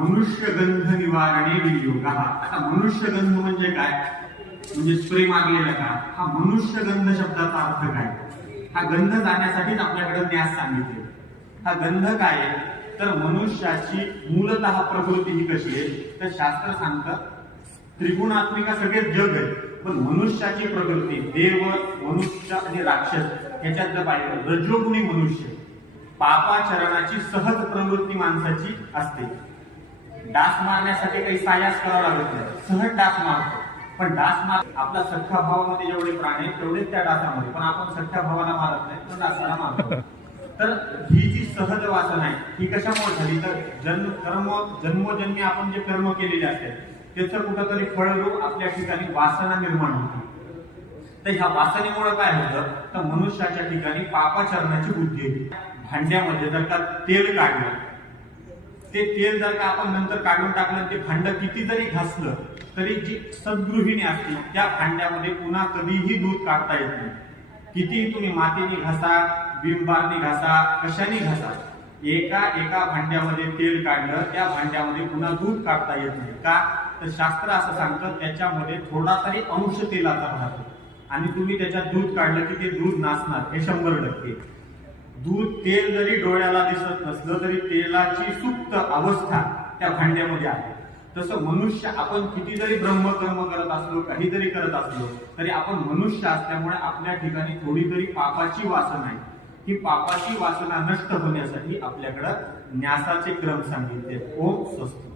मनुष्य गंध निवारणे वियोग. आता मनुष्य गंध म्हणजे काय, म्हणजे स्प्रे मारलेला का, हा मनुष्य गंध शब्दाचा अर्थ काय, हा गंध जाण्यासाठीच आपल्याकडे न्यास सांगितले. हा गंध काय आहे तर मनुष्याची मूलतः प्रकृती ही कशी आहे तर शास्त्र सांगतं त्रिगुणात्मिका सगळे जग आहे, पण मनुष्याची प्रकृती देव मनुष्य आणि राक्षस ह्याच्यात जर पाहिलं रजोगुणी मनुष्य पापाचरणाची सहज प्रवृत्ती माणसाची असते. डास मारण्यासाठी काही सायास करावा लागत नाही, सहज डास मारतो. पण डास मार आपला सख्खा भावामध्ये जेवढे प्राणी आहेत तेवढेच त्या डासामध्ये, पण आपण सख्खा भावाला मारत नाही पण डासाला मारतो. तर ही जी सहज वासना आहे ही कशामुळे झाली तर जन्मोजन्मी आपण जे कर्म केलेले असतात त्याचं कुठंतरी फळरूप आपल्या ठिकाणी वासना निर्माण होते. तर ह्या वासनेमुळे काय होतं तर मनुष्याच्या ठिकाणी पापाचरणाची बुद्धी येते. भांड्यामध्ये जर का तेल काढलं, ते तेल जर का आपण नंतर काढून टाकलं, ते भांड किती जरी घासलं तरी जी सद्गृहिणी असते त्या भांड्यामध्ये पुन्हा कधीही दूध काढता येत नाही. कितीही तुम्ही मातीने घासा, बिंबारने घासा, कशाने घासा, एका भांड्यामध्ये तेल काढलं त्या भांड्यामध्ये पुन्हा दूध काढता येत नाही. का तर शास्त्र असं सांगतं त्याच्यामध्ये थोडा तरी अंश तेलाचा राहतो आणि तुम्ही त्याच्यात दूध काढलं की ते दूध नासणार हे 100%. दूध तेल जरी डोळ्याला दिसत नसलं तरी तेलाची सुप्त अवस्था त्या भांड्यामध्ये आहे. तसं मनुष्य आपण किती जरी ब्रह्मकर्म करत असलो, काही जरी करत असलो तरी आपण मनुष्य असल्यामुळे आपल्या ठिकाणी थोडी तरी पापाची वासना आहे. ही पापाची वासना नष्ट होण्यासाठी आपल्याकडे न्यासाचे क्रम सांगितले. ओम स्वस्ति.